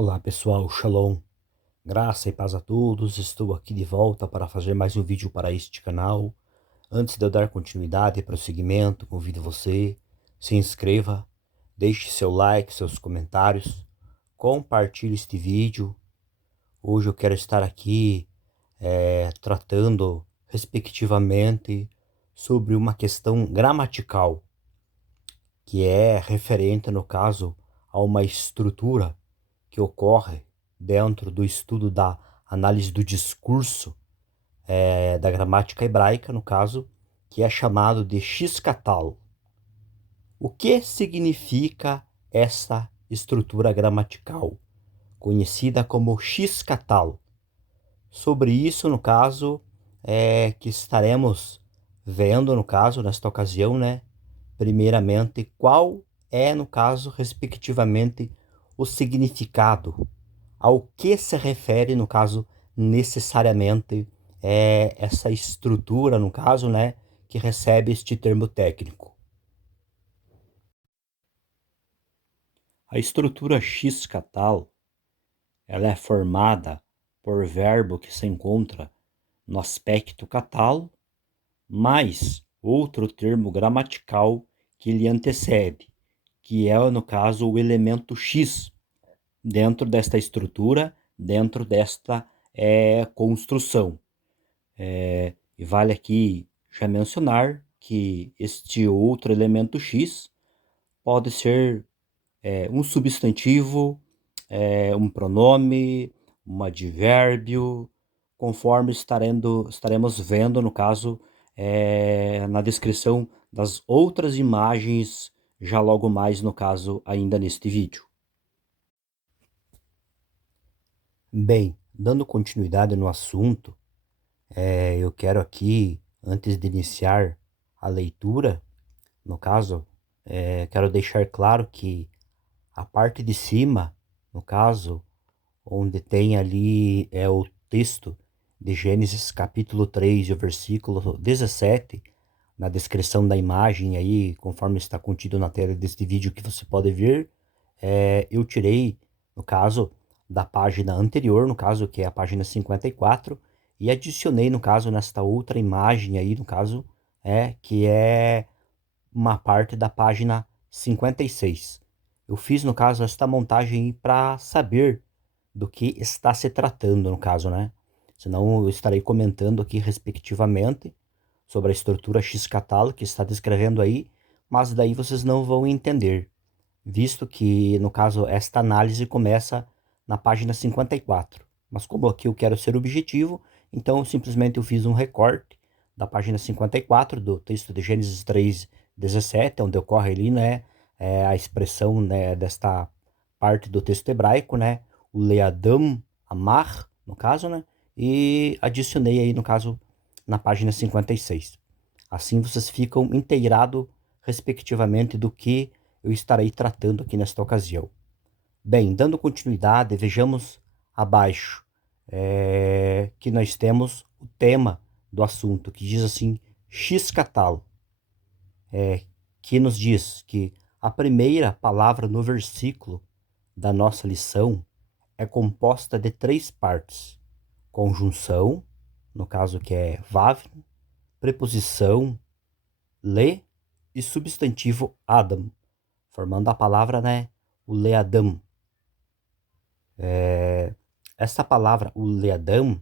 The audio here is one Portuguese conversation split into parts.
Olá pessoal, Shalom, graça e paz a todos. Estou aqui de volta para fazer mais um vídeo para este canal. Antes de eu dar continuidade e prosseguimento, convido você, se inscreva, deixe seu like, seus comentários, compartilhe este vídeo. Hoje eu quero estar aqui tratando respectivamente sobre uma questão gramatical, que é referente, no caso, a uma estrutura que ocorre dentro do estudo da análise do discurso, da gramática hebraica, no caso, que é chamado de X-catal. O que significa essa estrutura gramatical, conhecida como X-catal? Sobre isso, no caso, que estaremos vendo, no caso, nesta ocasião, né? Primeiramente, qual é, no caso, respectivamente, o significado, ao que se refere, no caso, necessariamente, essa estrutura, no caso, né, que recebe este termo técnico. A estrutura X-catal, ela é formada por verbo que se encontra no aspecto catal, mais outro termo gramatical que lhe antecede, que é, no caso, o elemento X, dentro desta estrutura, dentro desta construção. E vale aqui já mencionar que este outro elemento X pode ser um substantivo, um pronome, um advérbio, conforme estaremos vendo, no caso, na descrição das outras imagens, já logo mais, no caso, ainda neste vídeo. Bem, dando continuidade no assunto, eu quero aqui, antes de iniciar a leitura, no caso, quero deixar claro que a parte de cima, no caso, onde tem ali o texto de Gênesis capítulo 3, e o versículo 17, na descrição da imagem aí, conforme está contido na tela deste vídeo que você pode ver, eu tirei, no caso, da página anterior, no caso, que é a página 54, e adicionei, no caso, nesta outra imagem aí, no caso, que é uma parte da página 56. Eu fiz, no caso, esta montagem para saber do que está se tratando, no caso, né? Senão eu estarei comentando aqui respectivamente sobre a estrutura X-catal que está descrevendo aí, mas daí vocês não vão entender, visto que, no caso, esta análise começa na página 54. Mas como aqui eu quero ser objetivo, então simplesmente eu fiz um recorte da página 54 do texto de Gênesis 3:17, onde ocorre ali, né, a expressão, né, desta parte do texto hebraico, né, o leadam amar, no caso, né, e adicionei aí, no caso, na página 56. Assim vocês ficam inteirados, respectivamente, do que eu estarei tratando aqui nesta ocasião. Bem, dando continuidade, vejamos abaixo que nós temos o tema do assunto, que diz assim, X-catal, que nos diz que a primeira palavra no versículo da nossa lição é composta de 3 partes: conjunção, no caso que é vav, preposição le e substantivo adam, formando a palavra, né, o leadam. Essa palavra, o leadam,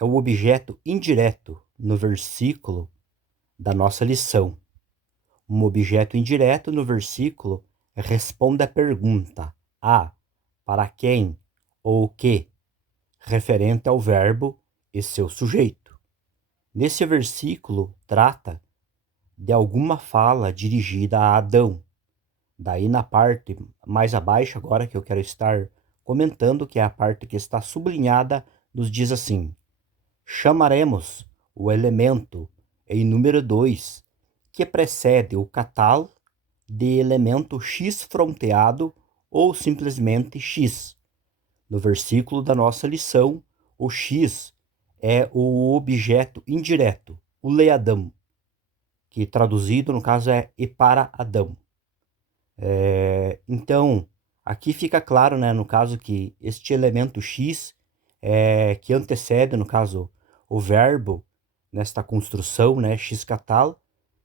é o objeto indireto no versículo da nossa lição. Um objeto indireto no versículo responde à pergunta a, para quem ou o que, referente ao verbo e seu sujeito. Nesse versículo trata de alguma fala dirigida a Adão. Daí na parte mais abaixo agora que eu quero estar comentando, que é a parte que está sublinhada, nos diz assim: chamaremos o elemento em número 2, que precede o catal, de elemento X fronteado ou simplesmente X. No versículo da nossa lição, o X é o objeto indireto, o leadam, que traduzido no caso é e para Adão. Então, Aqui fica claro, né, no caso que este elemento x que antecede, no caso, o verbo nesta construção, né, x catal,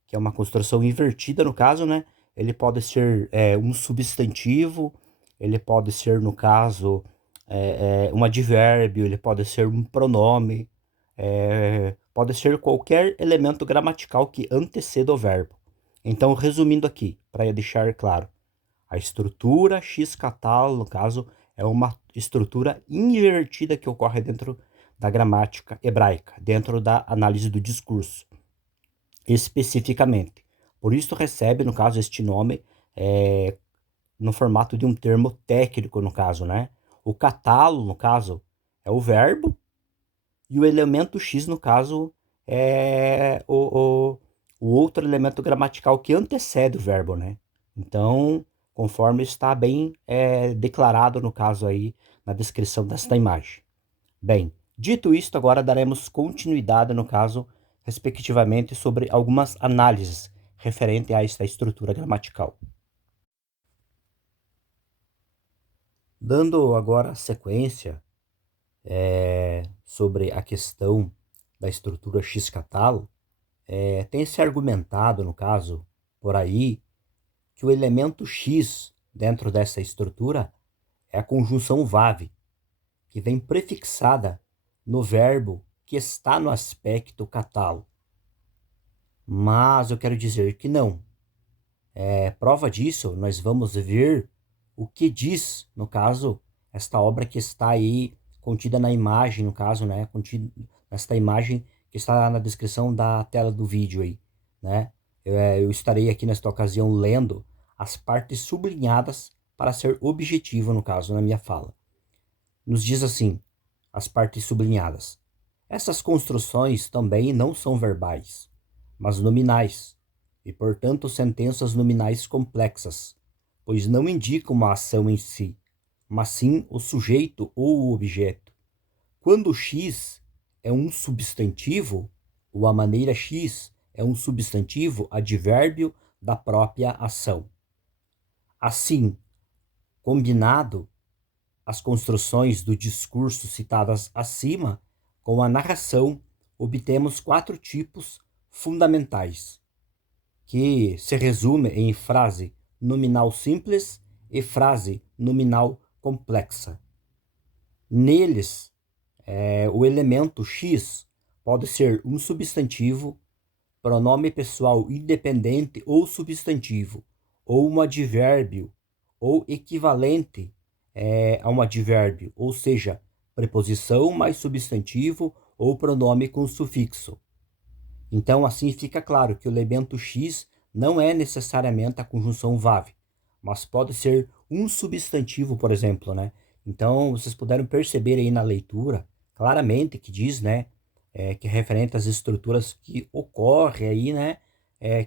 que é uma construção invertida no caso, né, ele pode ser um substantivo, ele pode ser, no caso, um advérbio, ele pode ser um pronome, pode ser qualquer elemento gramatical que anteceda o verbo. Então, resumindo aqui, para deixar claro, a estrutura x-catal, no caso, é uma estrutura invertida que ocorre dentro da gramática hebraica, dentro da análise do discurso, especificamente. Por isso recebe, no caso, este nome no formato de um termo técnico, no caso, né? O catalo, no caso, é o verbo, e o elemento x, no caso, é o outro elemento gramatical que antecede o verbo, né? Então, conforme está bem declarado, no caso aí, na descrição desta imagem. Bem, dito isto, agora daremos continuidade, no caso, respectivamente, sobre algumas análises referente a esta estrutura gramatical. Dando agora sequência sobre a questão da estrutura x-catal, tem se argumentado, no caso, por aí, que o elemento x dentro dessa estrutura é a conjunção VAV, que vem prefixada no verbo que está no aspecto catal. Mas eu quero dizer que não. Prova disso, nós vamos ver o que diz, no caso, esta obra que está aí contida na imagem, no caso, né? Esta imagem que está na descrição da tela do vídeo aí, né? Eu estarei aqui nesta ocasião lendo as partes sublinhadas para ser objetivo, no caso, na minha fala. Nos diz assim, as partes sublinhadas. Essas construções também não são verbais, mas nominais, e portanto sentenças nominais complexas, pois não indicam uma ação em si, mas sim o sujeito ou o objeto. Quando o x é um substantivo, ou a maneira x é um substantivo advérbio da própria ação. Assim, combinado as construções do discurso citadas acima, com a narração, obtemos 4 tipos fundamentais, que se resume em frase nominal simples e frase nominal complexa. Neles, o elemento x pode ser um substantivo, pronome pessoal independente ou substantivo, ou um advérbio, ou equivalente a um advérbio, ou seja, preposição mais substantivo ou pronome com sufixo. Então, assim fica claro que o elemento x não é necessariamente a conjunção VAV, mas pode ser um substantivo, por exemplo, né? Então, vocês puderam perceber aí na leitura, claramente, que diz, né, que é referente às estruturas que ocorre aí, né,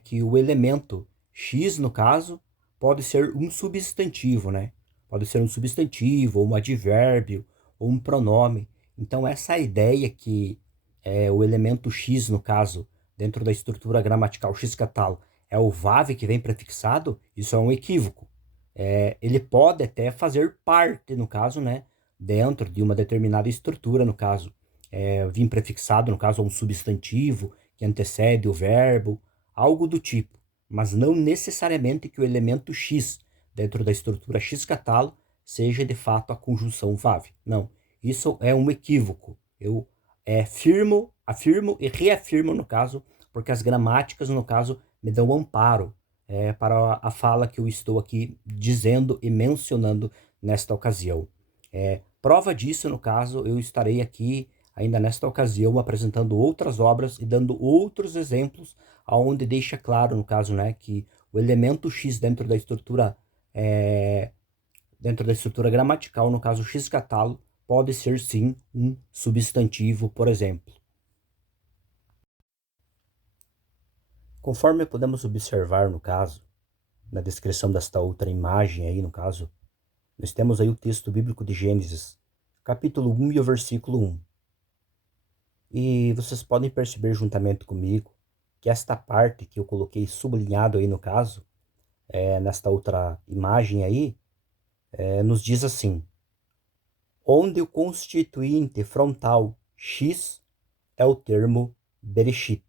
que o elemento x, no caso, pode ser um substantivo, né? Pode ser um substantivo, ou um advérbio, ou um pronome. Então, essa ideia que o elemento x, no caso, dentro da estrutura gramatical x-catal, é o VAV que vem prefixado, isso é um equívoco. Ele pode até fazer parte, no caso, né, dentro de uma determinada estrutura, no caso, vir prefixado, no caso, a um substantivo que antecede o verbo, algo do tipo, mas não necessariamente que o elemento x, dentro da estrutura x-catal, seja de fato a conjunção VAV. Não, isso é um equívoco. Eu afirmo e reafirmo, no caso, porque as gramáticas, no caso, me dão amparo para a fala que eu estou aqui dizendo e mencionando nesta ocasião. Prova disso, no caso, eu estarei aqui, ainda nesta ocasião, apresentando outras obras e dando outros exemplos, aonde deixa claro, no caso, né, que o elemento x dentro da estrutura gramatical, no caso x-catalo, pode ser sim um substantivo, por exemplo. Conforme podemos observar no caso, na descrição desta outra imagem aí no caso, nós temos aí o texto bíblico de Gênesis, capítulo 1 e o versículo 1. E vocês podem perceber juntamente comigo que esta parte que eu coloquei sublinhado aí no caso, nesta outra imagem aí, nos diz assim: onde o constituinte frontal x é o termo Bereshit.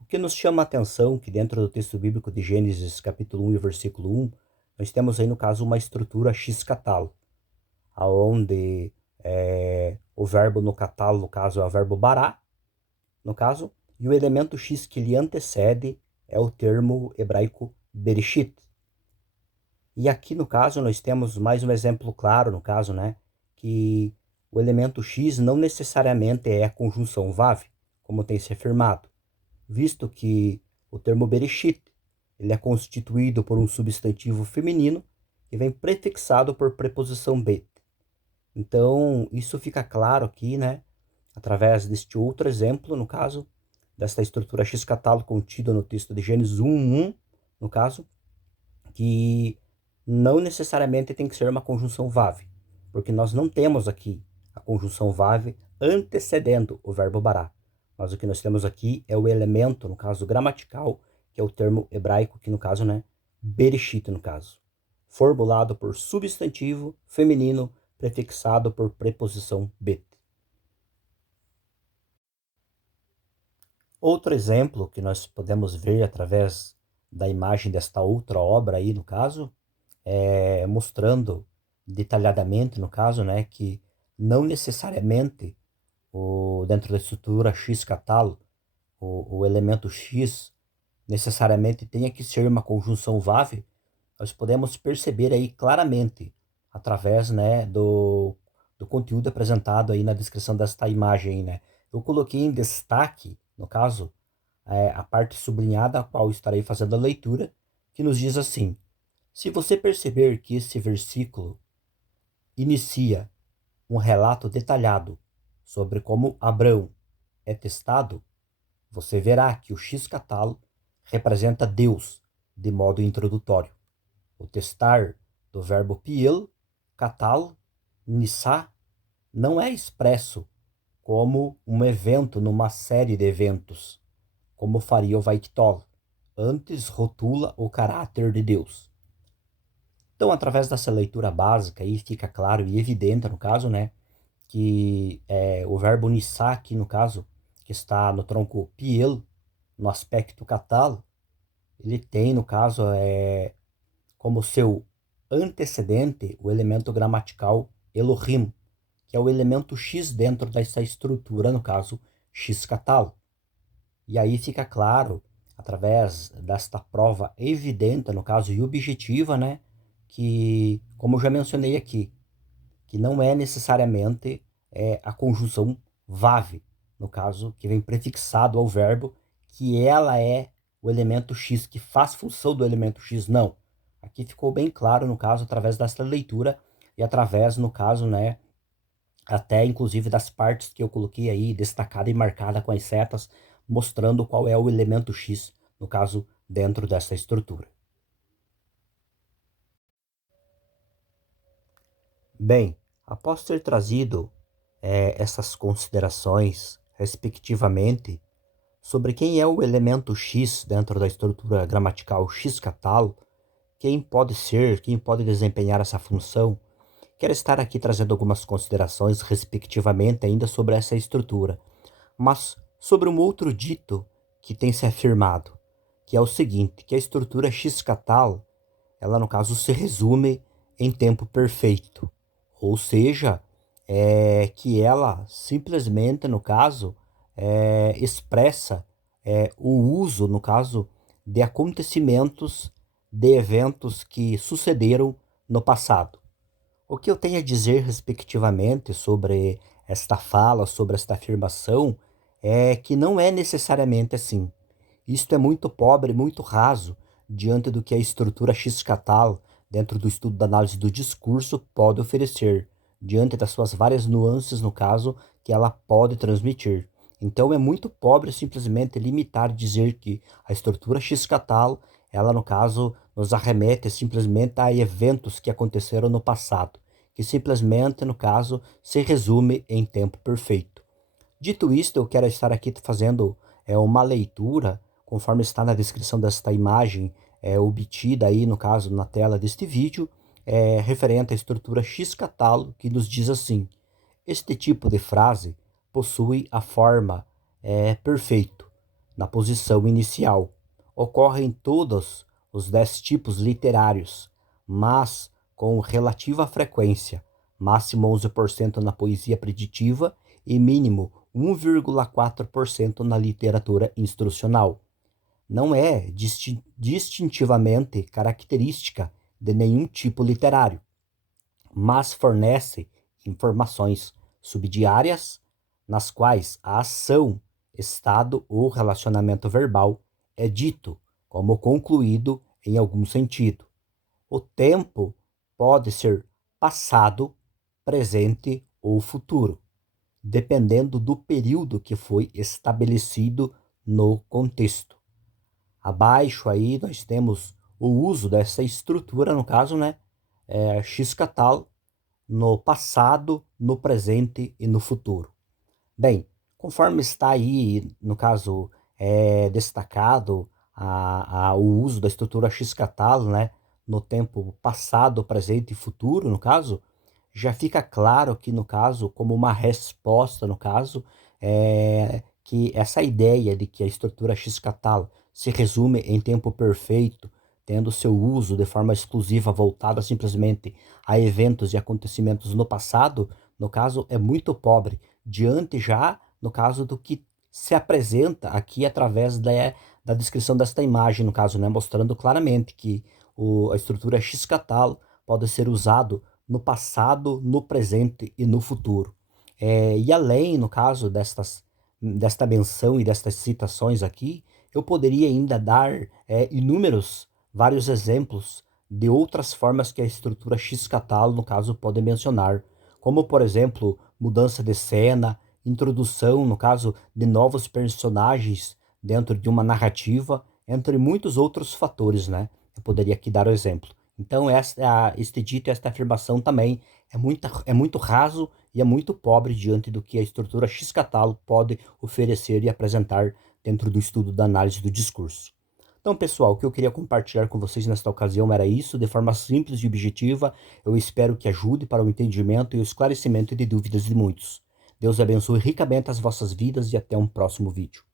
O que nos chama a atenção que dentro do texto bíblico de Gênesis capítulo 1 e versículo 1, nós temos aí no caso uma estrutura x-catal, aonde o verbo no catal, no caso, é o verbo bará, no caso, e o elemento x que lhe antecede é o termo hebraico Bereshit. E aqui no caso nós temos mais um exemplo claro, no caso, né, que o elemento x não necessariamente é a conjunção vav, como tem se afirmado, visto que o termo Bereshit ele é constituído por um substantivo feminino que vem prefixado por preposição bet. Então, isso fica claro aqui, né, através deste outro exemplo, no caso, desta estrutura x-catal contida no texto de Gênesis 1:1, no caso, que não necessariamente tem que ser uma conjunção vav, porque nós não temos aqui a conjunção vav antecedendo o verbo bará. Mas o que nós temos aqui é o elemento, no caso gramatical, que é o termo hebraico, que no caso, né, bereshit, no caso, formulado por substantivo feminino prefixado por preposição bet. Outro exemplo que nós podemos ver através da imagem desta outra obra aí, no caso, mostrando detalhadamente, no caso, né, que não necessariamente dentro da estrutura x-catal, o elemento x necessariamente tenha que ser uma conjunção vav, nós podemos perceber aí claramente através, né, do conteúdo apresentado aí na descrição desta imagem, né. Eu coloquei em destaque, no caso, a parte sublinhada, a qual estarei fazendo a leitura, que nos diz assim: se você perceber que esse versículo inicia um relato detalhado sobre como Abrão é testado, você verá que o x-catal representa Deus de modo introdutório. O testar do verbo piel, catal, nissá, não é expresso como um evento numa série de eventos, como faria o Vaiktol, antes rotula o caráter de Deus. Então, através dessa leitura básica, aí fica claro e evidente, no caso, né, que o verbo nissá, aqui no caso, que está no tronco piel, no aspecto catal, ele tem, no caso, como seu antecedente o elemento gramatical Elohim, que é o elemento X dentro dessa estrutura, no caso, X-catal. E aí fica claro, através desta prova evidente, no caso, e objetiva, né, que, como eu já mencionei aqui, que não é necessariamente a conjunção vav, no caso, que vem prefixado ao verbo, que ela é o elemento X, que faz função do elemento X, não. Aqui ficou bem claro, no caso, através desta leitura e através, no caso, né, até inclusive das partes que eu coloquei aí, destacada e marcada com as setas, mostrando qual é o elemento X, no caso, dentro dessa estrutura. Bem, após ter trazido essas considerações, respectivamente, sobre quem é o elemento X dentro da estrutura gramatical x-catal, quem pode ser, quem pode desempenhar essa função, quero estar aqui trazendo algumas considerações, respectivamente, ainda sobre essa estrutura, mas sobre um outro dito que tem se afirmado, que é o seguinte, que a estrutura x-catal, ela no caso se resume em tempo perfeito, ou seja, que ela simplesmente, no caso, expressa o uso, no caso, de acontecimentos, de eventos que sucederam no passado. O que eu tenho a dizer, respectivamente, sobre esta fala, sobre esta afirmação, é que não é necessariamente assim. Isto é muito pobre, muito raso, diante do que a estrutura x-catal, dentro do estudo da análise do discurso, pode oferecer, diante das suas várias nuances, no caso, que ela pode transmitir. Então é muito pobre simplesmente limitar dizer que a estrutura x-catal, ela no caso, nos arremete simplesmente a eventos que aconteceram no passado, que simplesmente, no caso, se resume em tempo perfeito. Dito isto, eu quero estar aqui fazendo uma leitura, conforme está na descrição desta imagem obtida aí, no caso, na tela deste vídeo, referente à estrutura X-Catalo, que nos diz assim: este tipo de frase possui a forma perfeito na posição inicial. Ocorre em todos os 10 tipos literários, mas com relativa frequência, máximo 11% na poesia preditiva e mínimo 1,4% na literatura instrucional. Não é distintivamente característica de nenhum tipo literário, mas fornece informações subdiárias nas quais a ação, estado ou relacionamento verbal é dito como concluído em algum sentido. O tempo pode ser passado, presente ou futuro, dependendo do período que foi estabelecido no contexto. Abaixo aí nós temos o uso dessa estrutura, no caso, né, X-Catal, no passado, no presente e no futuro. Bem, conforme está aí, no caso, destacado o uso da estrutura X-Catal, né, no tempo passado, presente e futuro, no caso, já fica claro que, no caso, como uma resposta, no caso, que essa ideia de que a estrutura X-Catal se resume em tempo perfeito, tendo seu uso de forma exclusiva voltada simplesmente a eventos e acontecimentos no passado, no caso, é muito pobre, diante já, no caso, do que se apresenta aqui através da descrição desta imagem, no caso, né, mostrando claramente que a estrutura X-Catal pode ser usado no passado, no presente e no futuro. E além, no caso, desta menção e destas citações aqui, eu poderia ainda dar inúmeros, vários exemplos de outras formas que a estrutura X-Catal, no caso, pode mencionar, como, por exemplo, mudança de cena, introdução, no caso, de novos personagens dentro de uma narrativa, entre muitos outros fatores, né? Eu poderia aqui dar o exemplo. Então, este dito, esta afirmação também é muito raso e é muito pobre diante do que a estrutura X-Catal pode oferecer e apresentar dentro do estudo da análise do discurso. Então, pessoal, o que eu queria compartilhar com vocês nesta ocasião era isso, de forma simples e objetiva. Eu espero que ajude para o entendimento e o esclarecimento de dúvidas de muitos. Deus abençoe ricamente as vossas vidas e até um próximo vídeo.